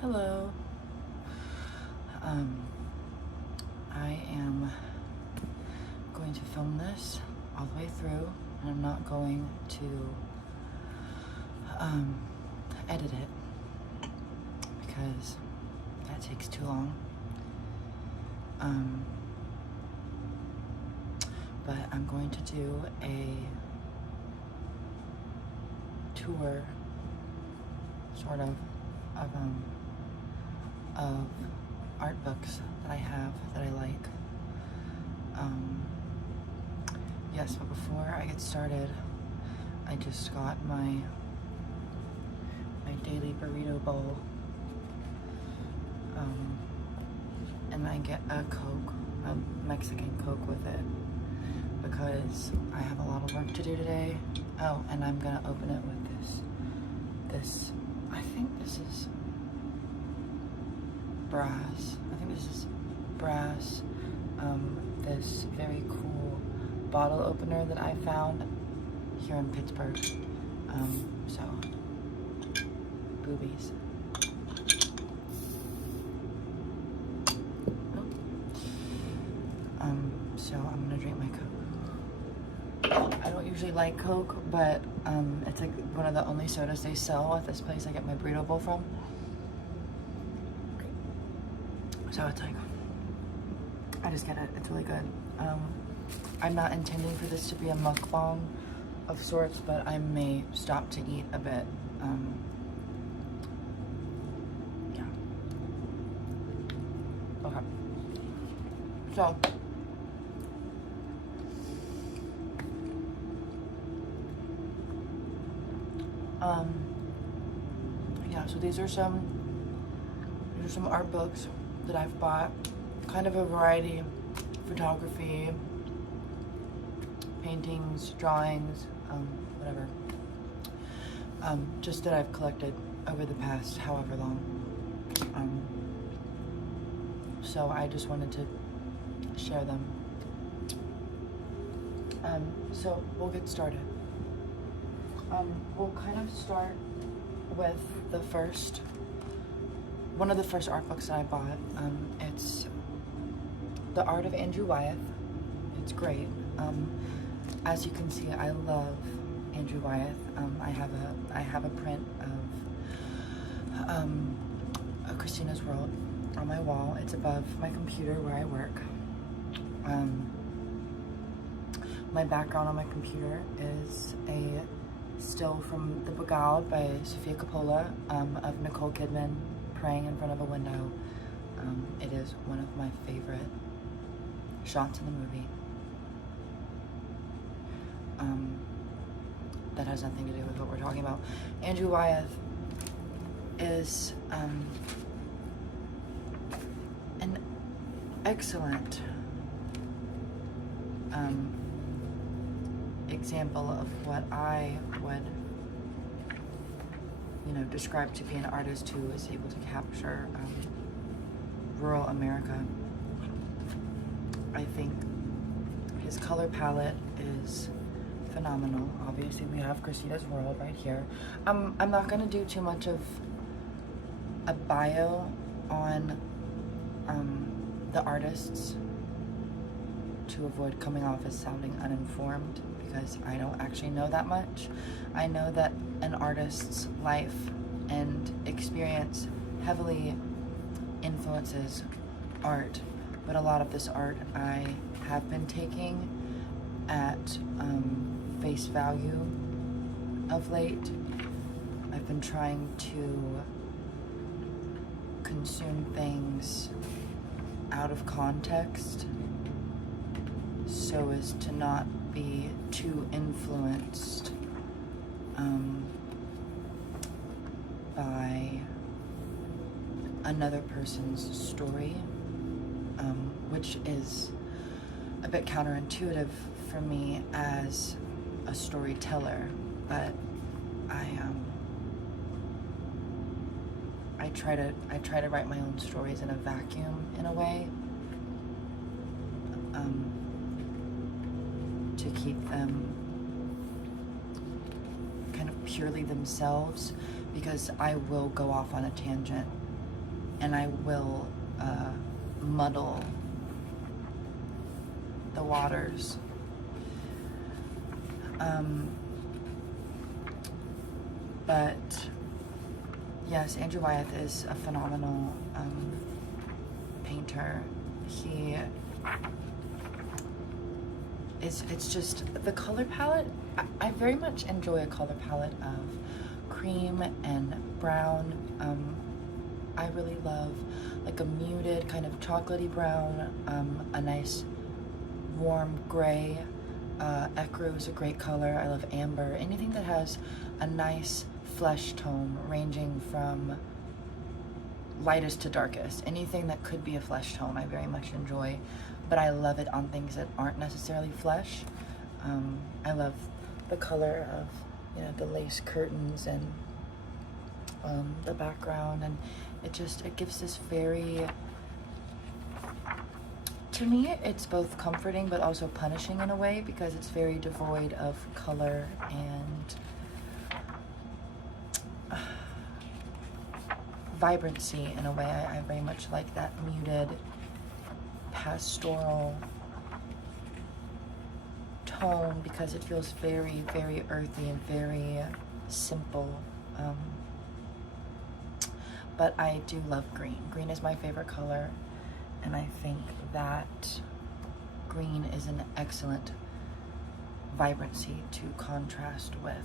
Hello. I am going to film this all the way through, and I'm not going to edit it because that takes too long. But I'm going to do a tour, sort of art books that I have that I like. Yes, but before I get started, I just got my daily burrito bowl, and I get a Coke, a Mexican Coke with it, because I have a lot of work to do today. Oh, and I'm gonna open it with this, I think this is brass. I think this is brass. This very cool bottle opener that I found here in Pittsburgh. So, boobies. So I'm gonna drink my Coke. I don't usually like Coke, but it's like one of the only sodas they sell at this place I get my burrito bowl from. So it's like, I just get it. It's really good. I'm not intending for this to be a mukbang of sorts, but I may stop to eat a bit. Yeah. Okay. So, yeah, so these are some art books that I've bought, kind of a variety: photography, paintings, drawings, whatever. Just that I've collected over the past however long. So I just wanted to share them. So we'll get started. We'll kind of start with one of the first art books that I bought. It's The Art of Andrew Wyeth. It's great. As you can see, I love Andrew Wyeth. I have a print of Christina's World on my wall. It's above my computer where I work. My background on my computer is a still from The Beguiled by Sofia Coppola, of Nicole Kidman praying in front of a window. It is one of my favorite shots in the movie. That has nothing to do with what we're talking about. Andrew Wyeth is an excellent example of what I would, describe to be an artist who is able to capture rural America. I think his color palette is phenomenal. Obviously, we have Christina's World right here. I'm not going to do too much of a bio on the artists to avoid coming off as sounding uninformed, because I don't actually know that much. I know that an artist's life and experience heavily influences art, but a lot of this art I have been taking at face value of late. I've been trying to consume things out of context so as to not be too influenced by another person's story, which is a bit counterintuitive for me as a storyteller, but I try to write my own stories in a vacuum, in a way, to keep them kind of purely themselves, because I will go off on a tangent and I will muddle the waters. But yes, Andrew Wyeth is a phenomenal painter. It's just the color palette. I very much enjoy a color palette of cream and brown. I really love like a muted kind of chocolatey brown, a nice warm gray. Ecru is a great color. I love amber. Anything that has a nice flesh tone ranging from lightest to darkest. Anything that could be a flesh tone I very much enjoy, but I love it on things that aren't necessarily flesh. I love the color of, you know, the lace curtains and the background, and it gives this very, to me, it's both comforting but also punishing in a way, because it's very devoid of color and vibrancy in a way. I very much like that muted pastoral tone, because it feels very, very earthy and very simple. But I do love green. Green is my favorite color, and I think that green is an excellent vibrancy to contrast with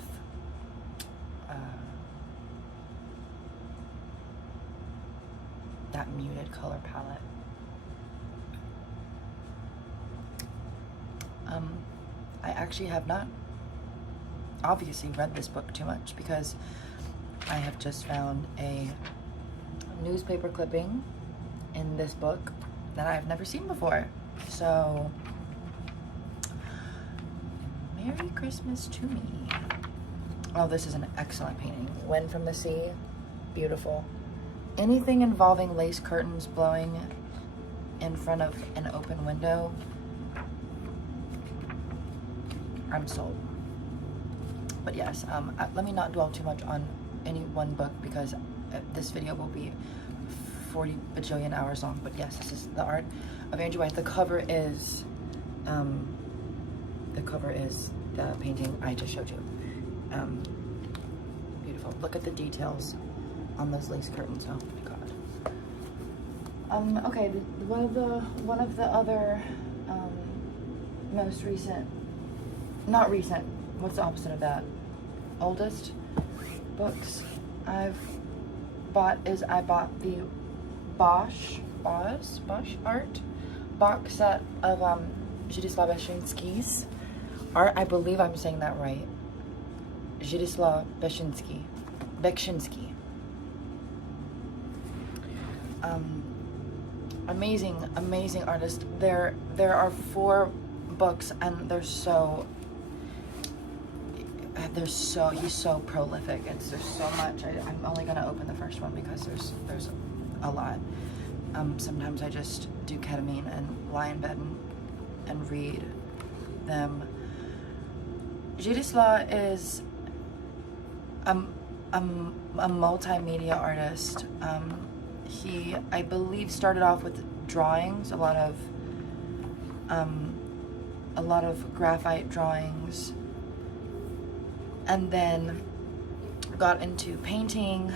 that muted color palette. I actually have not obviously read this book too much, because I have just found a newspaper clipping in this book that I've never seen before. So, Merry Christmas to me. Oh, this is an excellent painting. Wind from the Sea, beautiful. Anything involving lace curtains blowing in front of an open window, I'm sold. But yes, let me not dwell too much on any one book, because this video will be 40 bajillion hours long. But yes, this is the art of Andrew Wyeth. The cover is the painting I just showed you. Beautiful. Look at the details on those lace curtains. Oh my god. Okay, one of the other most recent, not recent, what's the opposite of that? Oldest books I've bought is I bought the Bosch art box set of Zdzisław Beksiński's art. I believe I'm saying that right. Zdzisław Beksiński. Amazing artist. There are 4 books, and he's so prolific. There's so much. I'm only gonna open the first one because there's a lot. Sometimes I just do ketamine and lie in bed and read them. Zdzisław is a multimedia artist. He, I believe, started off with drawings, a lot of graphite drawings, and then got into painting,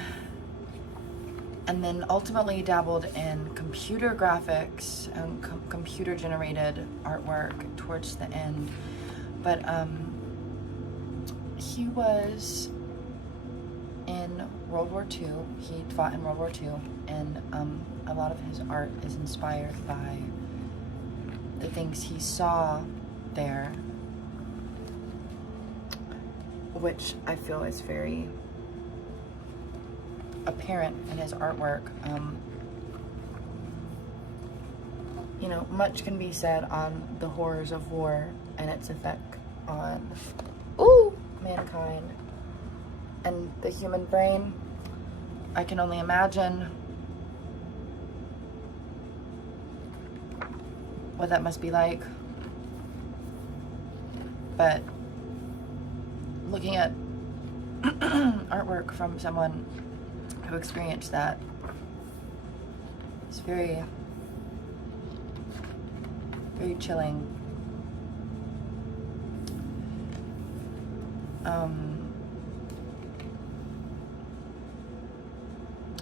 and then ultimately dabbled in computer graphics and computer generated artwork towards the end. But he was in World War II. He fought in World War II, and a lot of his art is inspired by the things he saw there, which I feel is very apparent in his artwork. You know, much can be said on the horrors of war and its effect on mankind and the human brain. I can only imagine what that must be like. But looking at artwork from someone who experienced that, It's very, very chilling.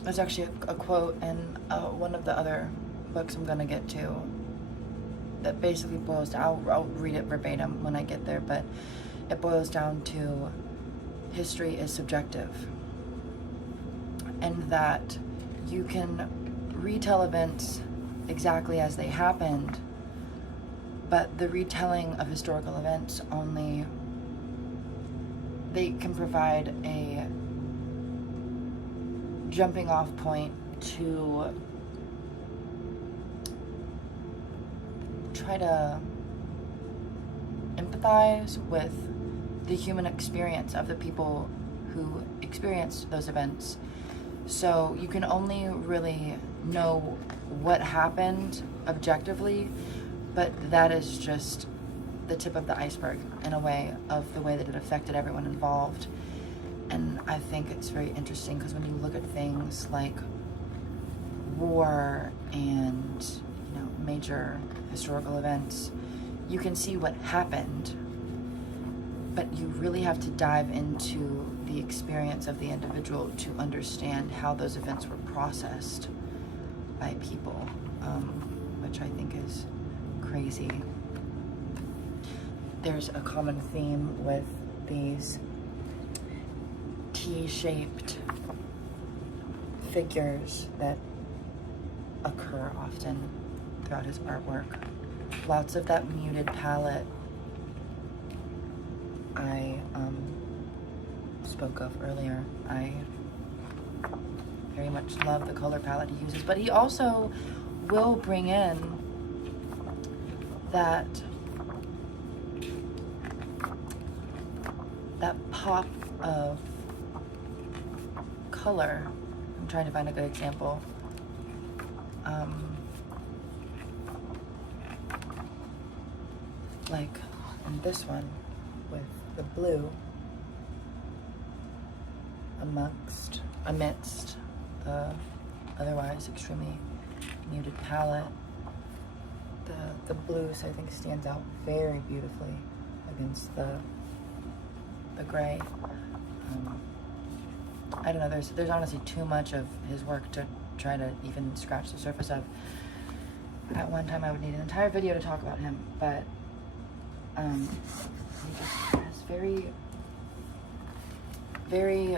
There's actually a quote in one of the other books I'm gonna get to that basically boils down, I'll read it verbatim when I get there, but it boils down to history is subjective, and that you can retell events exactly as they happened, but the retelling of historical events only, they can provide a jumping off point to try to empathize with the human experience of the people who experienced those events. So you can only really know what happened objectively, but that is just the tip of the iceberg in a way of the way that it affected everyone involved. And I think it's very interesting because when you look at things like war and, you know, major historical events, you can see what happened, but you really have to dive into the experience of the individual to understand how those events were processed by people, which I think is crazy. There's a common theme with these T-shaped figures that occur often throughout his artwork. Lots of that muted palette I spoke of earlier. I very much love the color palette he uses, but he also will bring in that pop of color. I'm trying to find a good example. Like in this one with the blue amidst the otherwise extremely muted palette. The blues, I think, stands out very beautifully against the gray. I don't know, there's honestly too much of his work to try to even scratch the surface of. At one time I would need an entire video to talk about him, but he just has very, very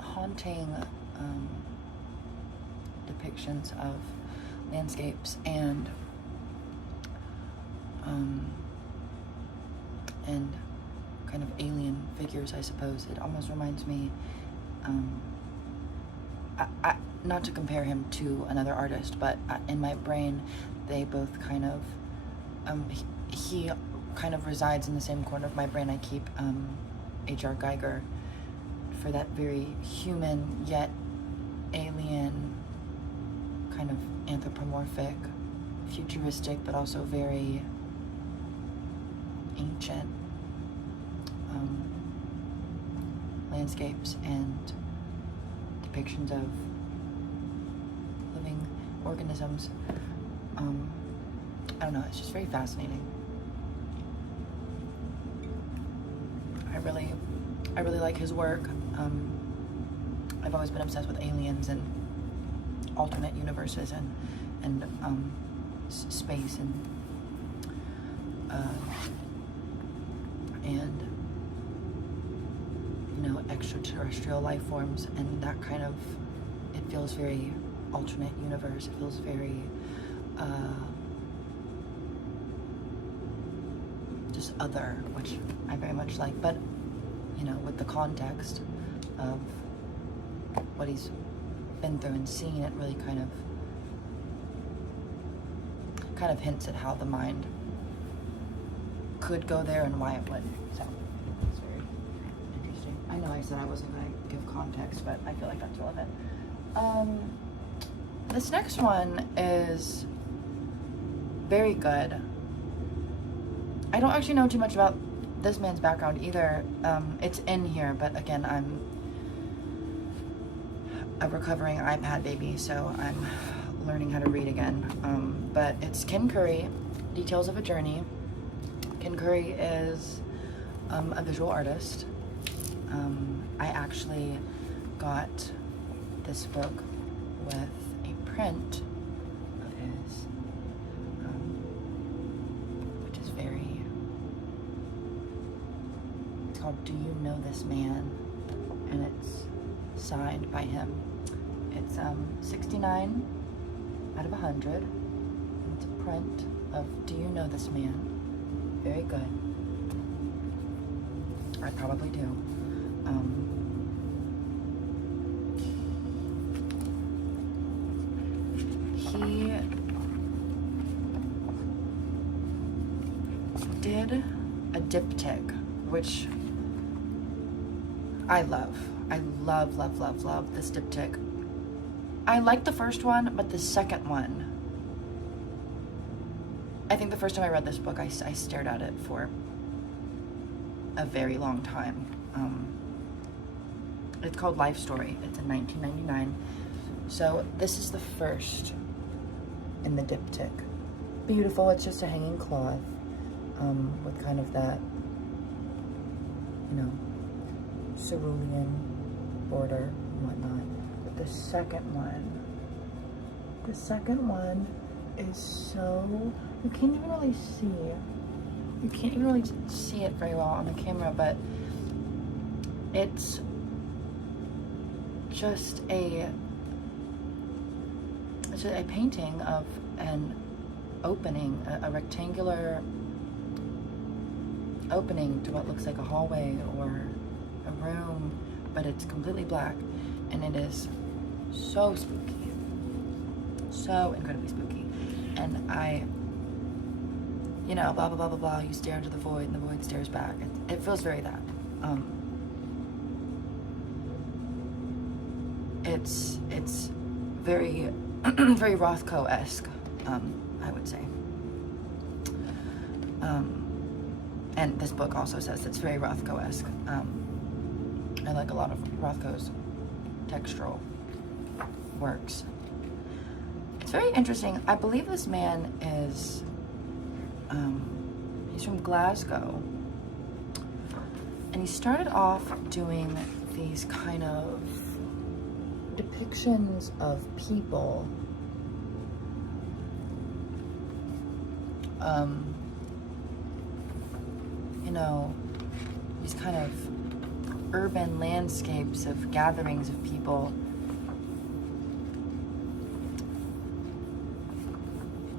haunting depictions of landscapes and kind of alien figures, I suppose. It almost reminds me, not to compare him to another artist, but in my brain, they both kind of, he kind of resides in the same corner of my brain. I keep H.R. Geiger for that very human yet alien, kind of anthropomorphic, futuristic, but also very ancient landscapes and depictions of living organisms. I don't know, it's just very fascinating. I really like his work. I've always been obsessed with aliens and alternate universes and space and you know, extraterrestrial life forms, and that kind of, it feels very alternate universe. It feels very just other, which I very much like, but you know, with the context of what he's been through and seen, it really kind of hints at how the mind could go there and why it would. So it's very interesting. I know I said I wasn't going to give context, but I feel like that's relevant. This next one is very good. I don't actually know too much about this man's background either. It's in here, but again, I'm a recovering iPad baby, so I'm learning how to read again. But it's Ken Curry, Details of a Journey. Ken Curry is a visual artist. I actually got this book with a print of his, which is very, it's called Do You Know This Man? And it's signed by him. It's 69 out of 100. And it's a print of Do You Know This Man? Very good. I probably do. He did a diptych, which I love. I love, love, love, love this diptych. I like the first one, but the second one, I think the first time I read this book, I stared at it for a very long time. It's called Life Story. It's in 1999. So this is the first in the diptych. Beautiful. It's just a hanging cloth with kind of that, you know, cerulean border and whatnot. But the second one is so, you can't even really see. You can't even really see it very well on the camera, but it's just a painting of an opening, a rectangular opening to what looks like a hallway or a room, but it's completely black, and it is so spooky, so incredibly spooky. And I, you know, blah blah blah blah blah, you stare into the void and the void stares back. It feels very that. It's very very Rothko-esque, I would say. And this book also says it's very Rothko-esque. I like a lot of Rothko's textural works. It's very interesting. I believe this man is, he's from Glasgow. And he started off doing these kind of depictions of people, you know, these kind of urban landscapes of gatherings of people,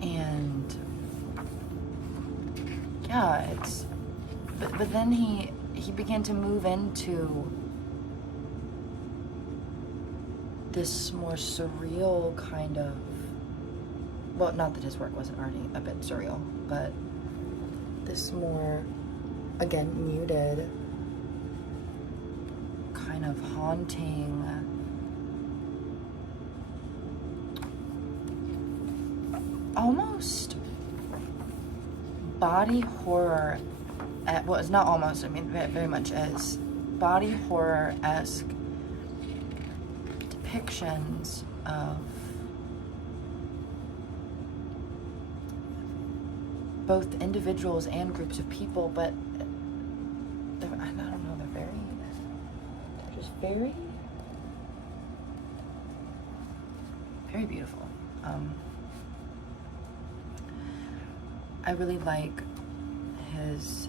and yeah, it's, but then he began to move into this more surreal kind of, well, not that his work wasn't already a bit surreal, but this more, again, muted, kind of haunting, almost body horror, well, it's not almost, I mean, very much is body horror-esque depictions of both individuals and groups of people, but I don't know, they're just very, very beautiful. I really like his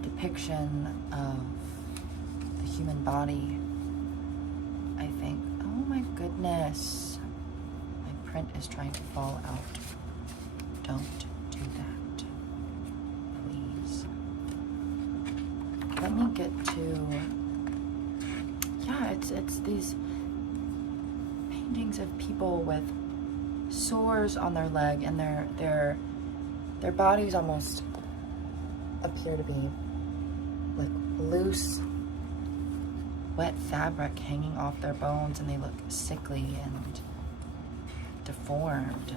depiction of the human body. I think, oh my goodness, my print is trying to fall out. Don't do that, please. Let me get to, yeah, it's these paintings of people with sores on their leg, and their bodies almost appear to be like loose, wet fabric hanging off their bones, and they look sickly and deformed.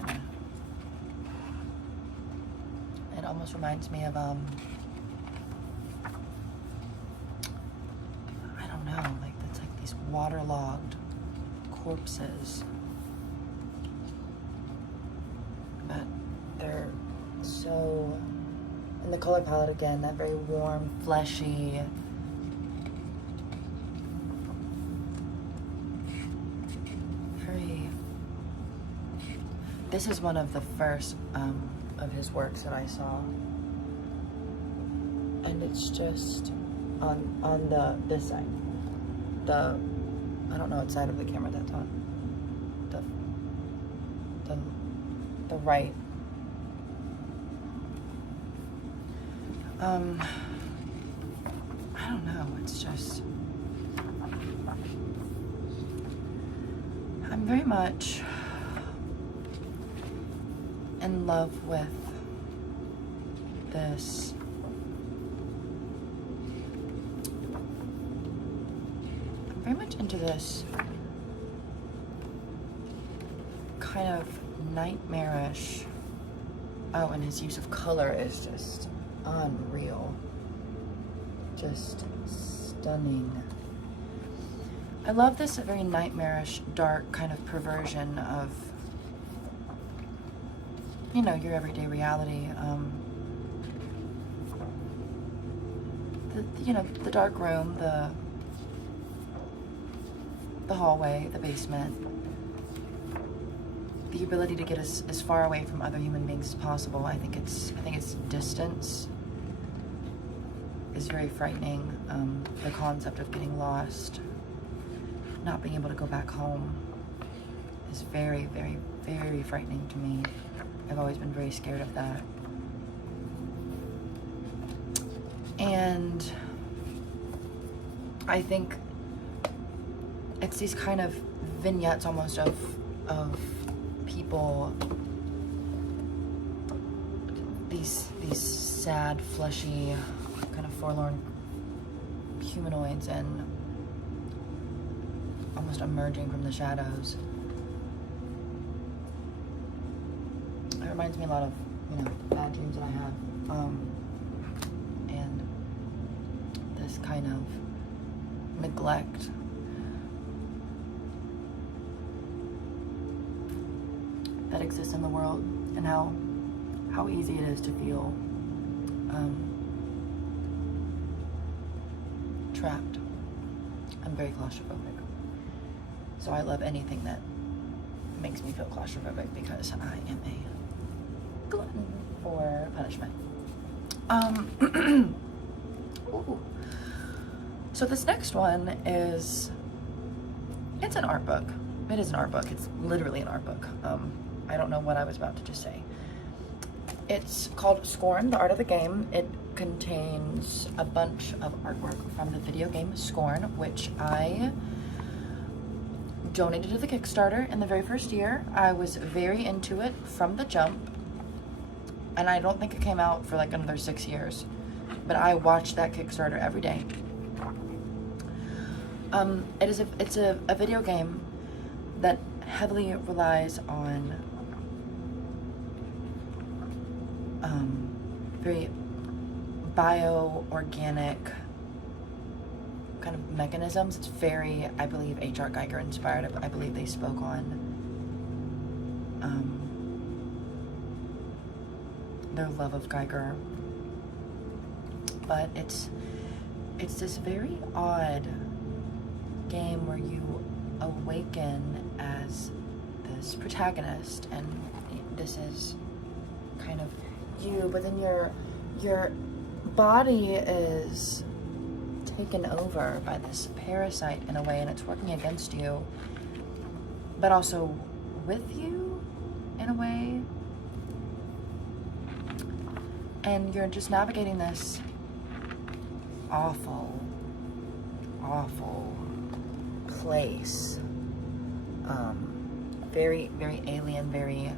And it almost reminds me of I don't know, like it's like these waterlogged corpses. so, and the color palette again, that very warm, fleshy, very, this is one of the first of his works that I saw. And it's just on this side. I don't know what side of the camera that's on. The right. I don't know, it's just, I'm very much in love with this very much into this kind of nightmarish. Oh, and his use of color is just unreal. Just stunning. I love this very nightmarish, dark kind of perversion of, you know, your everyday reality. You know, the dark room, the hallway, the basement, the ability to get as far away from other human beings as possible. I think it's distance is very frightening. The concept of getting lost, not being able to go back home is very, very, very frightening to me. I've always been very scared of that. And I think it's these kind of vignettes almost of people, these sad, fleshy, kind of forlorn humanoids, and almost emerging from the shadows. It reminds me a lot of, you know, bad dreams that I have, and this kind of neglect. That exists in the world, and how easy it is to feel trapped. I'm very claustrophobic, so I love anything that makes me feel claustrophobic because I am a glutton for punishment. Ooh. So this next one is, it's an art book. It is an art book. It's literally an art book. I don't know what I was about to just say. It's called Scorn, The Art of the Game. It contains a bunch of artwork from the video game Scorn, which I donated to the Kickstarter in the very first year. I was very into it from the jump, and I don't think it came out for like another 6 years, but I watched that Kickstarter every day. It's a video game that heavily relies on very bio-organic kind of mechanisms. It's very, I believe, H.R. Geiger inspired. I believe they spoke on their love of Geiger. But it's this very odd game where you awaken as this protagonist, and this is kind of you, but then your body is taken over by this parasite in a way, and it's working against you, but also with you in a way. And you're just navigating this awful, awful place. Very, very alien, very,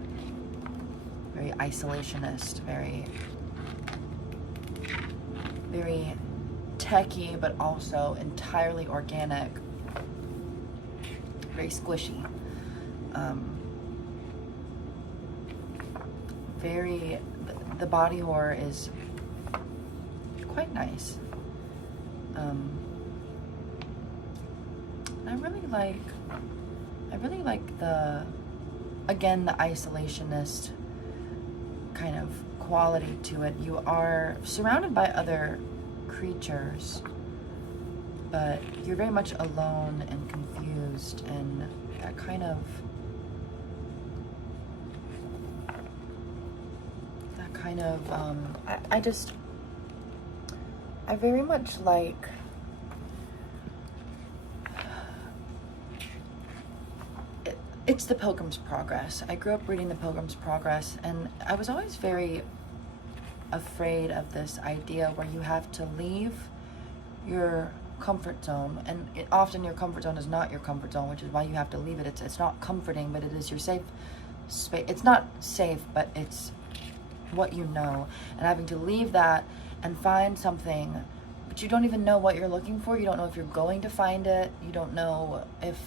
very isolationist, very, very techy, but also entirely organic, very squishy. The body horror is quite nice. I really like the, again, the isolationist kind of quality to it. You are surrounded by other creatures, but you're very much alone and confused, and that kind of I very much like it's the Pilgrim's Progress. I grew up reading the Pilgrim's Progress, and I was always very afraid of this idea where you have to leave your comfort zone, and often your comfort zone is not your comfort zone, which is why you have to leave it. It's not comforting, but it is your safe space. It's not safe, but it's what you know, and having to leave that and find something, but you don't even know what you're looking for. You don't know if you're going to find it. You don't know if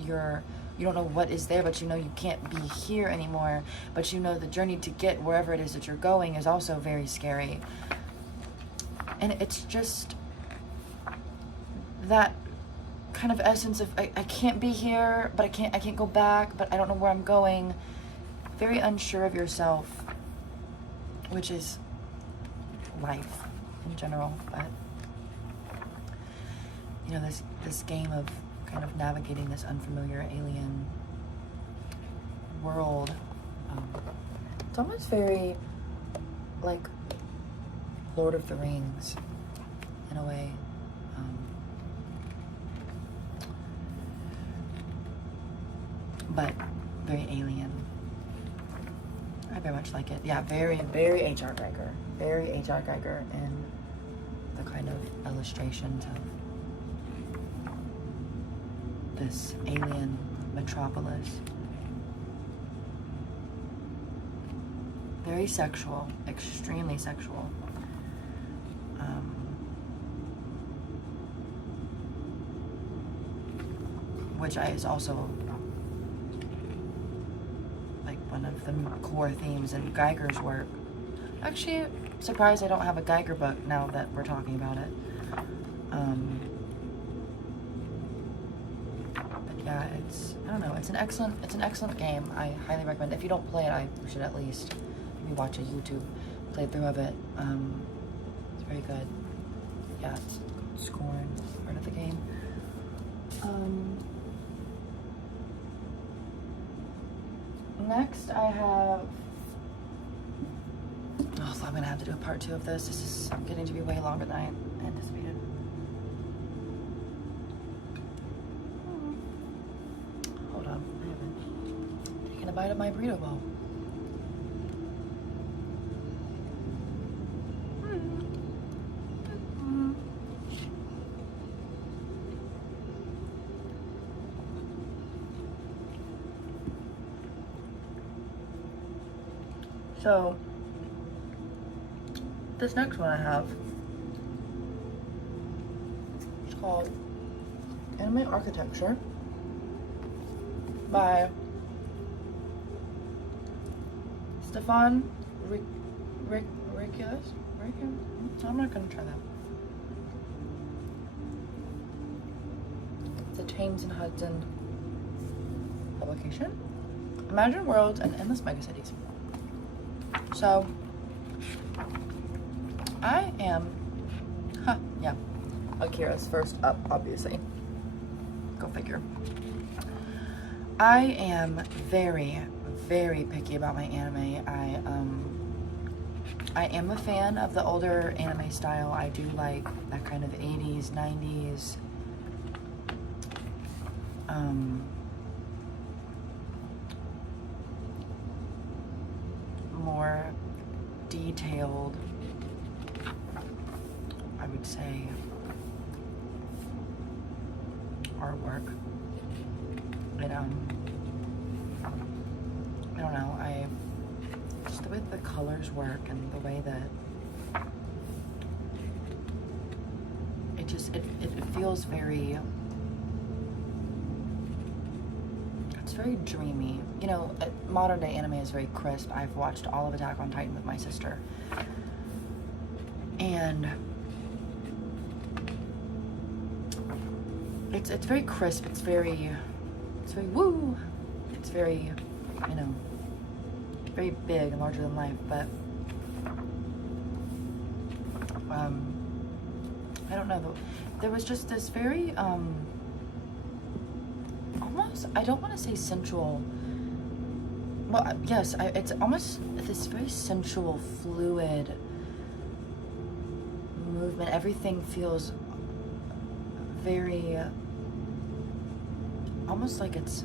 you don't know what is there, but you know you can't be here anymore, but you know the journey to get wherever it is that you're going is also very scary. And it's just that kind of essence of I can't be here, but I can't go back, but I don't know where I'm going. Very unsure of yourself, which is life in general. But you know, this game of kind of navigating this unfamiliar alien world, it's almost very like Lord of the Rings in a way. But very alien. I very much like it. Yeah, very, very H.R. Geiger. Very H.R. Geiger in the kind of illustrations of this alien metropolis. Very sexual, extremely sexual. Which is also like one of the core themes in Geiger's work. Actually, surprised I don't have a Geiger book now that we're talking about it. But yeah, I don't know, it's an excellent game. I highly recommend it. If you don't play it, you should at least maybe watch a YouTube playthrough of it. It's very good. Yeah, it's Scorn, part of the game. Next, I have. Oh, so I'm gonna have to do a part 2 of this. This is getting to be way longer than I anticipated. Hold on, I haven't taken a bite of my burrito bowl. So, this next one I have is called Anime Architecture by Stefan Riculus? I'm not going to try that. It's a Thames and Hudson publication. Imagine worlds and endless megacities. So, I am, Akira's first up, obviously. Go figure. I am very, very picky about my anime. I am a fan of the older anime style. I do like that kind of 80s, 90s, more detailed, I would say, artwork. And I don't know, just the way the colors work and the way that it feels very, it's very dreamy. You know, modern day anime is very crisp. I've watched all of Attack on Titan with my sister. And it's very crisp. It's very woo. It's very, very big and larger than life, but I don't know, there was just this very almost, I don't want to say sensual, well, yes, it's almost this very sensual, fluid movement. Everything feels very, almost like it's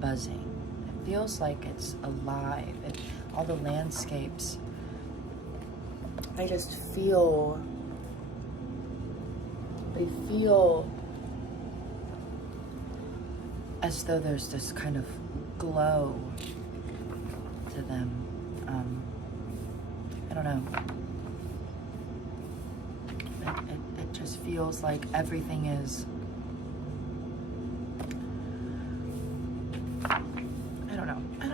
buzzing. It feels like it's alive. All the landscapes, I just feel, they feel as though there's this kind of glow to them. I don't know. It just feels like everything is, I don't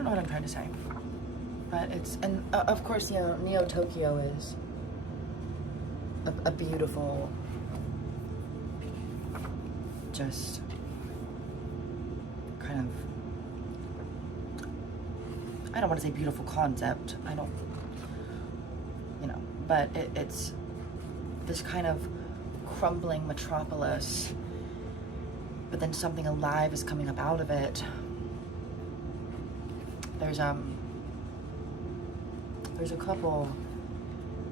know what I'm trying to say, but it's, and of course, you know, Neo Tokyo is a beautiful, just kind of, I don't want to say beautiful concept, I don't, you know, but it's this kind of crumbling metropolis, but then something alive is coming up out of it. There's a couple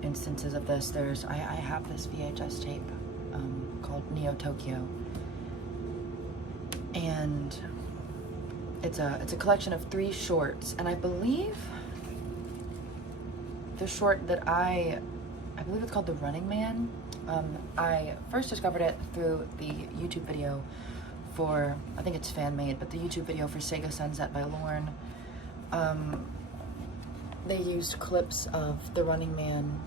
instances of this. I have this VHS tape called Neo Tokyo, and it's a collection of 3 shorts, and I believe the short that I believe it's called The Running Man. I first discovered it through the YouTube video for, I think it's fan made, but the YouTube video for Sega Sunset by Lorne. They used clips of The Running Man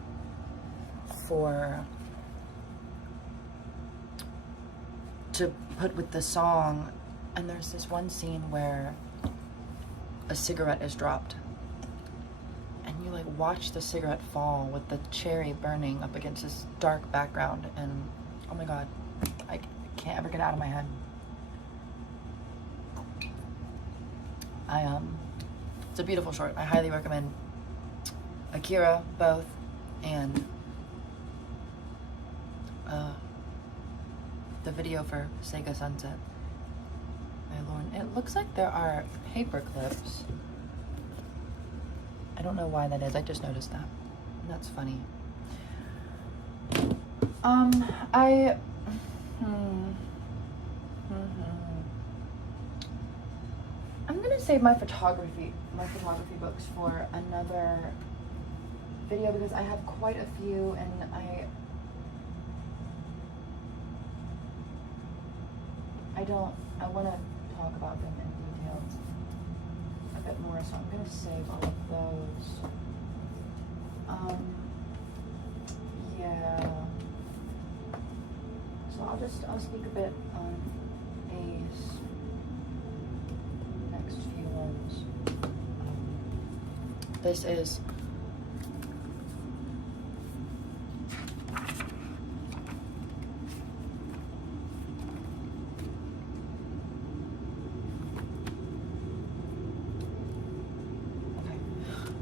to put with the song, and there's this one scene where a cigarette is dropped, and you like watch the cigarette fall with the cherry burning up against this dark background, and oh my god, I can't ever get it out of my head. It's a beautiful short. I highly recommend Akira, both, and the video for Sega Sunset by Lorne. It looks like there are paper clips. I don't know why that is. I just noticed that. That's funny. I'm gonna save my photography books for another video, because I have quite a few, and I want to talk about them in detail a bit more, so I'm gonna save all of those. Yeah. So I'll speak a bit on these next few ones. This is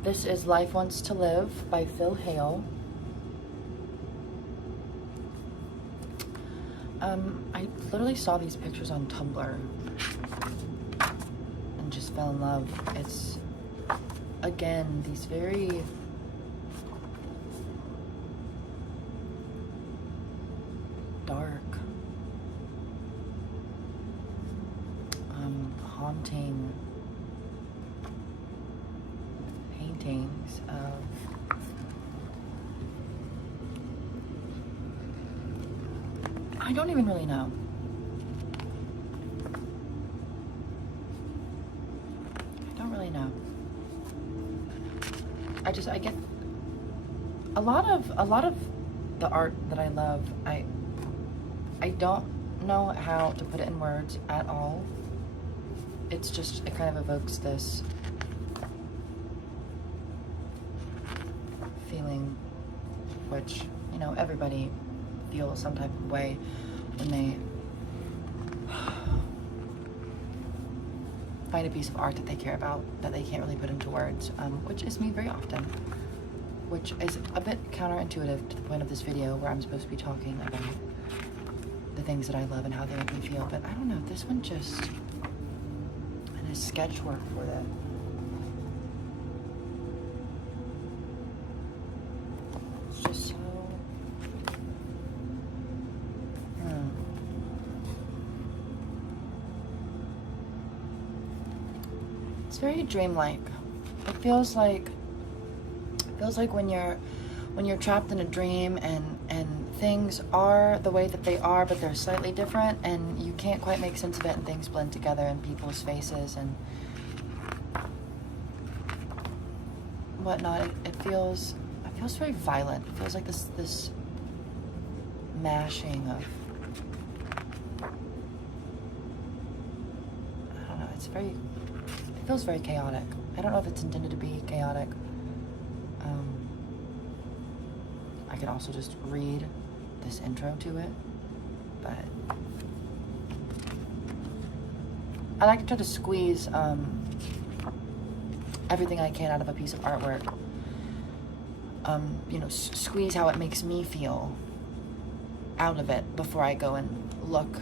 This is Life Wants to Live by Phil Hale. I literally saw these pictures on Tumblr and just fell in love. It's, again, these very dark, haunting paintings of I don't even really know. I don't really know. I get a lot of the art that I love. I don't know how to put it in words at all. It's just, it kind of evokes this feeling, which, you know, everybody feels some type of way when they find a piece of art that they care about that they can't really put into words, which is me very often, which is a bit counterintuitive to the point of this video where I'm supposed to be talking about the things that I love and how they make me feel. But I don't know, this one just, and his sketch work for that. It's just so, it's very dreamlike. It feels like when you're trapped in a dream and things are the way that they are, but they're slightly different, and you can't quite make sense of it, and things blend together in people's faces and whatnot. It feels very violent. It feels like this mashing of, I don't know, it feels very chaotic. I don't know if it's intended to be chaotic. I could also just read this intro to it, but I like to try to squeeze everything I can out of a piece of artwork. You know, squeeze how it makes me feel out of it before I go and look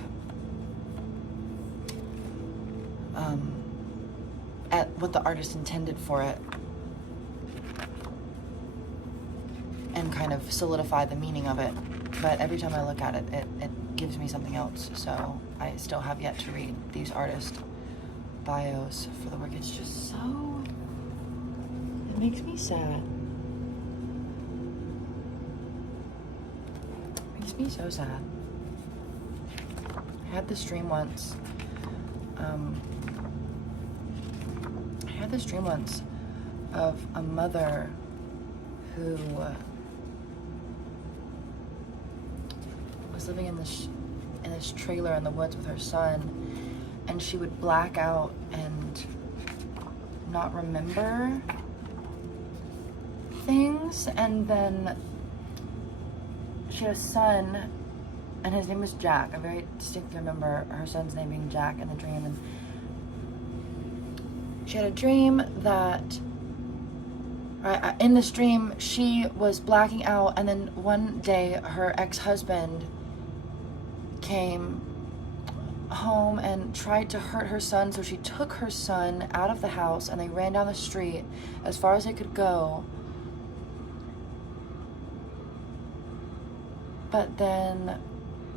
at what the artist intended for it and kind of solidify the meaning of it. But every time I look at it, it gives me something else. So I still have yet to read these artist bios for the work. It's just so, it makes me sad. It makes me so sad. I had this dream once. Of a mother who was living in this trailer in the woods with her son, and she would black out and not remember things, and then she had a son, and his name was Jack. I very distinctly remember her son's name being Jack in the dream, and she had a dream that, in this dream, she was blacking out, and then one day her ex-husband came home and tried to hurt her son, so she took her son out of the house and they ran down the street as far as they could go. But then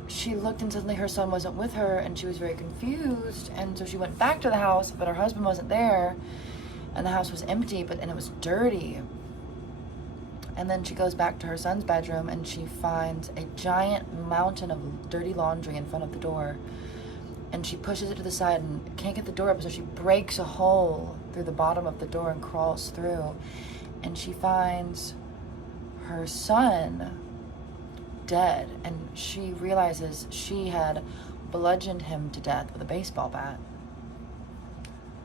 she looked and suddenly her son wasn't with her, and she was very confused, and so she went back to the house, but her husband wasn't there, and the house was empty, and it was dirty. And then she goes back to her son's bedroom and she finds a giant mountain of dirty laundry in front of the door, and she pushes it to the side and can't get the door up, so she breaks a hole through the bottom of the door and crawls through, and she finds her son dead, and she realizes she had bludgeoned him to death with a baseball bat.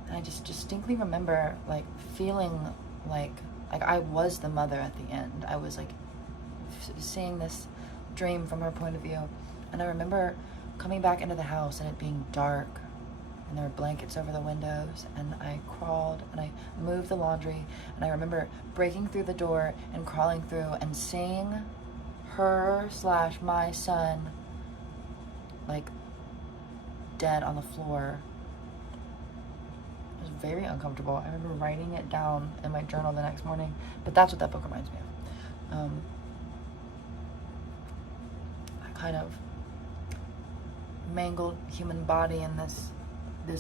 And I just distinctly remember like feeling like I was the mother at the end. I was like seeing this dream from her point of view, and I remember coming back into the house and it being dark, and there were blankets over the windows, and I crawled and I moved the laundry, and I remember breaking through the door and crawling through and seeing her/my son like dead on the floor. It was very uncomfortable. I remember writing it down in my journal the next morning, but that's what that book reminds me of. A kind of mangled human body in this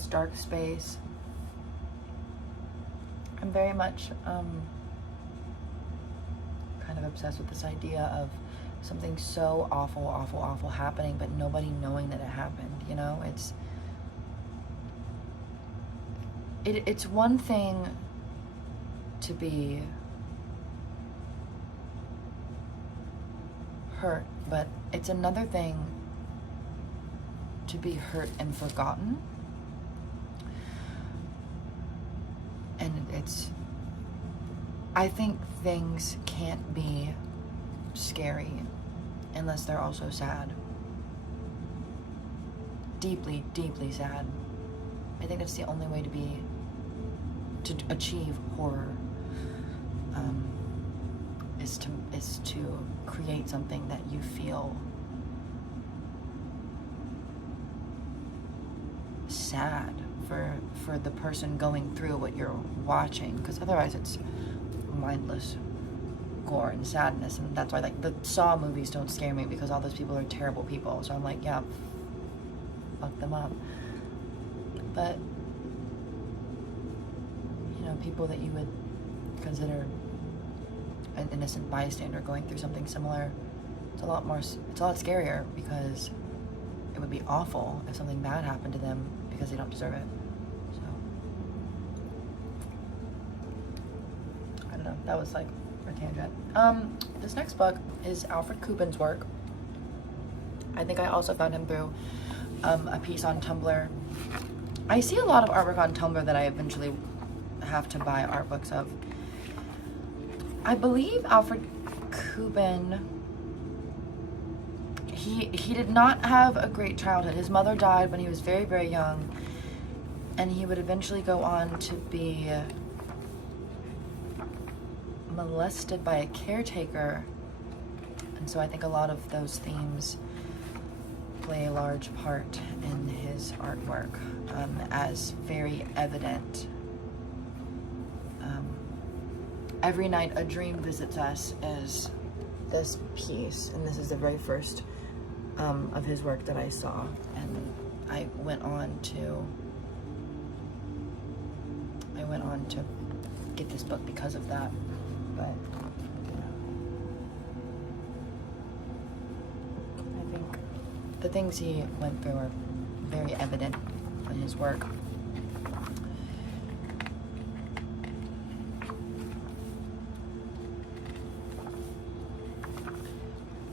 dark space. I'm very much kind of obsessed with this idea of something so awful happening, but nobody knowing that it happened, you know? It's one thing to be hurt, but it's another thing to be hurt and forgotten. And I think things can't be scary unless they're also sad. Deeply, deeply sad. I think that's the only way to achieve horror, is to create something that you feel sad for the person going through what you're watching, because otherwise it's mindless gore and sadness. And that's why, like, the Saw movies don't scare me, because all those people are terrible people, so I'm like, yeah, fuck them up. But you know, people that you would consider an innocent bystander going through something similar, it's a lot scarier, because it would be awful if something bad happened to them because they don't deserve it. So I don't know, that was like a tangent. This next book is Alfred Kubin's work. I think I also found him through a piece on Tumblr. I see a lot of artwork on Tumblr that I eventually have to buy art books of. I believe Alfred Kubin, he did not have a great childhood. His mother died when he was very, very young, and he would eventually go on to be molested by a caretaker. And so I think a lot of those themes play a large part in his artwork, as very evident. Every Night a Dream Visits Us is this piece, and this is the very first of his work that I saw, and I went on to get this book because of that. But I think the things he went through are very evident in his work.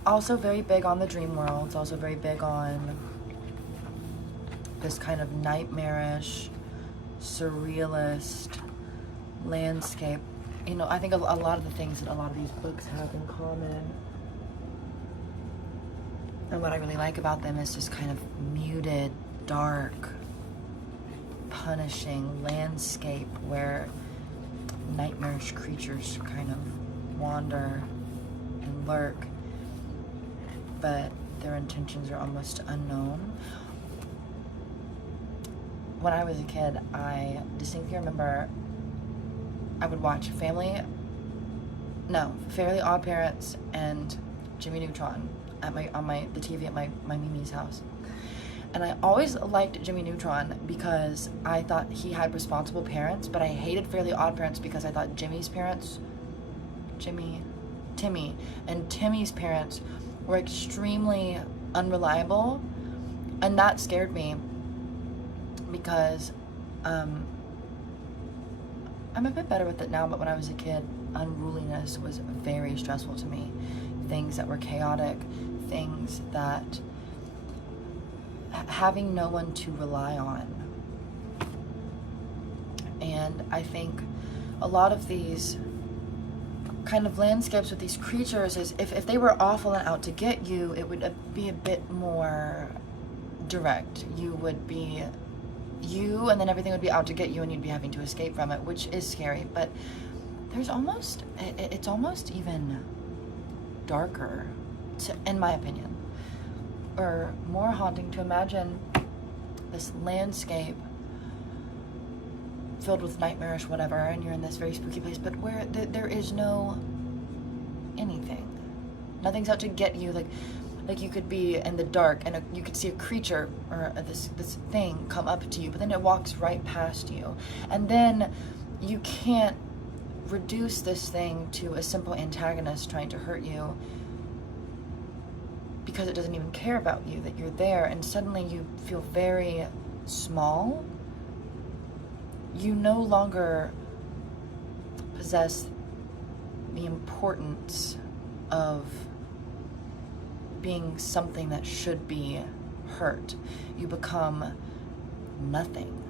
Also very big on the dream world. It's also very big on this kind of nightmarish, surrealist landscape. You know, I think a lot of the things that a lot of these books have in common, and what I really like about them, is just kind of muted, dark, punishing landscape where nightmarish creatures kind of wander and lurk, but their intentions are almost unknown. When I was a kid, I distinctly remember I would watch Fairly Odd Parents and Jimmy Neutron on the TV at my Mimi's house. And I always liked Jimmy Neutron because I thought he had responsible parents, but I hated Fairly Odd Parents because I thought Timmy and Timmy's parents were extremely unreliable, and that scared me because I'm a bit better with it now, but when I was a kid, unruliness was very stressful to me. Things that were chaotic, things that having no one to rely on. And I think a lot of these kind of landscapes with these creatures is if they were awful and out to get you, it would be a bit more direct. You would be you, and then everything would be out to get you, and you'd be having to escape from it, which is scary. But it's almost even darker, in my opinion, or more haunting to imagine this landscape filled with nightmarish whatever, and you're in this very spooky place, but where there is no anything. Nothing's out to get you. Like you could be in the dark and you could see a creature or this thing come up to you, but then it walks right past you, and then you can't reduce this thing to a simple antagonist trying to hurt you because it doesn't even care about you, that you're there, and suddenly you feel very small. You no longer possess the importance of being something that should be hurt. You become nothing.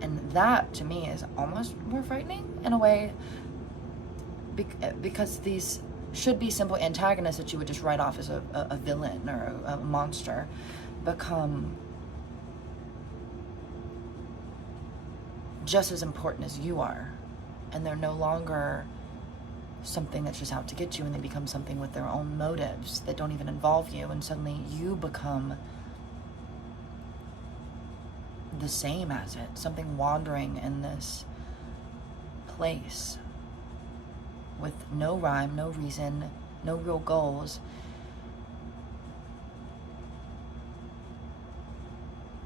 And that, to me, is almost more frightening in a way, because these should be simple antagonists that you would just write off as a villain or a monster, become just as important as you are, and they're no longer something that's just out to get you, and they become something with their own motives that don't even involve you, and suddenly you become the same as it, something wandering in this place with no rhyme, no reason, no real goals.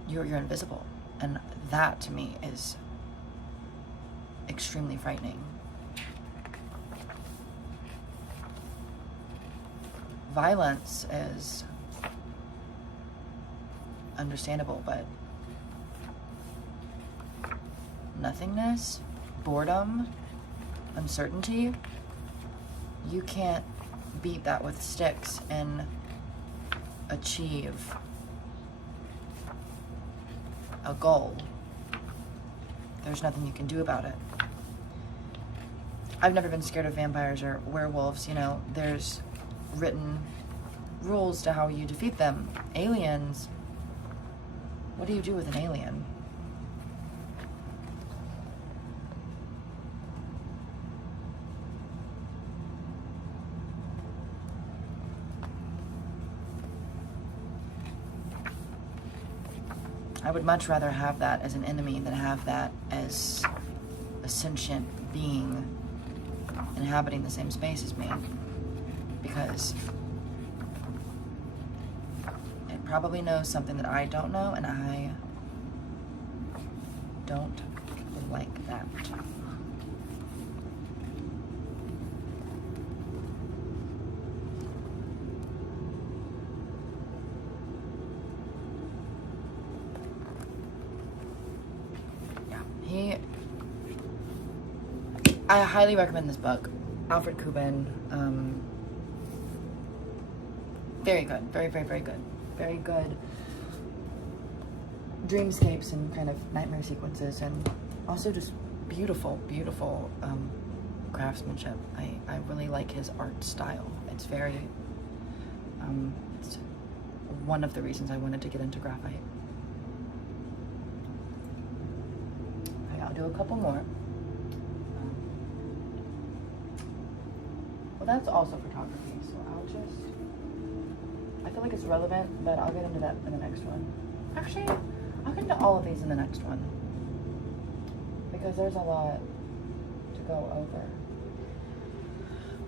You're invisible, and that to me is extremely frightening. Violence is understandable, but nothingness, boredom, uncertainty, you can't beat that with sticks and achieve a goal. There's nothing you can do about it. I've never been scared of vampires or werewolves. You know, there's written rules to how you defeat them. Aliens, what do you do with an alien? I would much rather have that as an enemy than have that as a sentient being inhabiting the same space as me, because it probably knows something that I don't know, and I don't like that. I highly recommend this book. Alfred Kubin. Very good. Very, very, very good. Very good dreamscapes and kind of nightmare sequences, and also just beautiful, beautiful craftsmanship. I really like his art style. It's very, it's one of the reasons I wanted to get into graphite. Okay, I'll do a couple more. Well, that's also photography, so I feel like it's relevant, but I'll get into that in the next one. Actually, I'll get into all of these in the next one, because there's a lot to go over.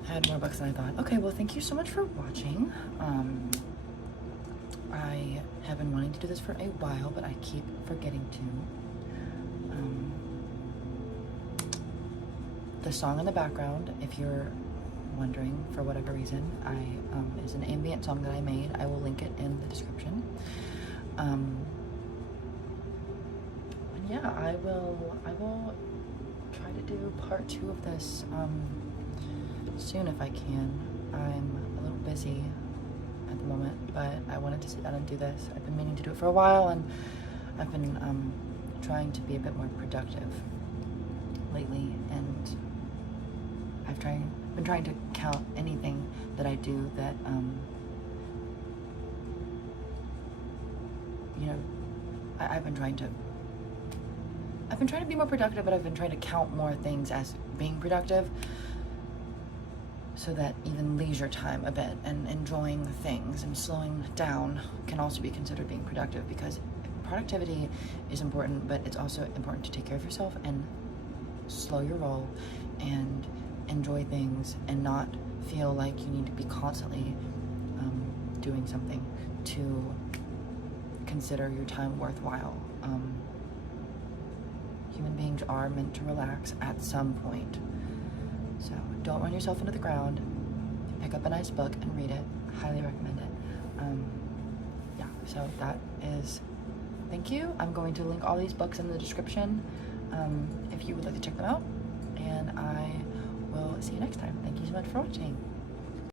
I had more books than I thought. Okay, well, thank you so much for watching. I have been wanting to do this for a while, but I keep forgetting to. The song in the background, if you're wondering for whatever reason, is an ambient song that I made. I will link it in the description. And yeah, I will try to do part 2 of this soon if I can. I'm a little busy at the moment, but I wanted to sit down and do this. I've been meaning to do it for a while, and I've been trying to be a bit more productive lately, and I've been trying to count anything that I do that, you know, I've been trying to be more productive, but I've been trying to count more things as being productive, so that even leisure time a bit and enjoying things and slowing down can also be considered being productive, because productivity is important, but it's also important to take care of yourself and slow your roll and enjoy things and not feel like you need to be constantly doing something to consider your time worthwhile. Human beings are meant to relax at some point, so don't run yourself into the ground. Pick up a nice book and read it. Highly recommend it. Yeah, so that is, thank you. I'm going to link all these books in the description if you would like to check them out, and I will see you next time. Thank you so much for watching.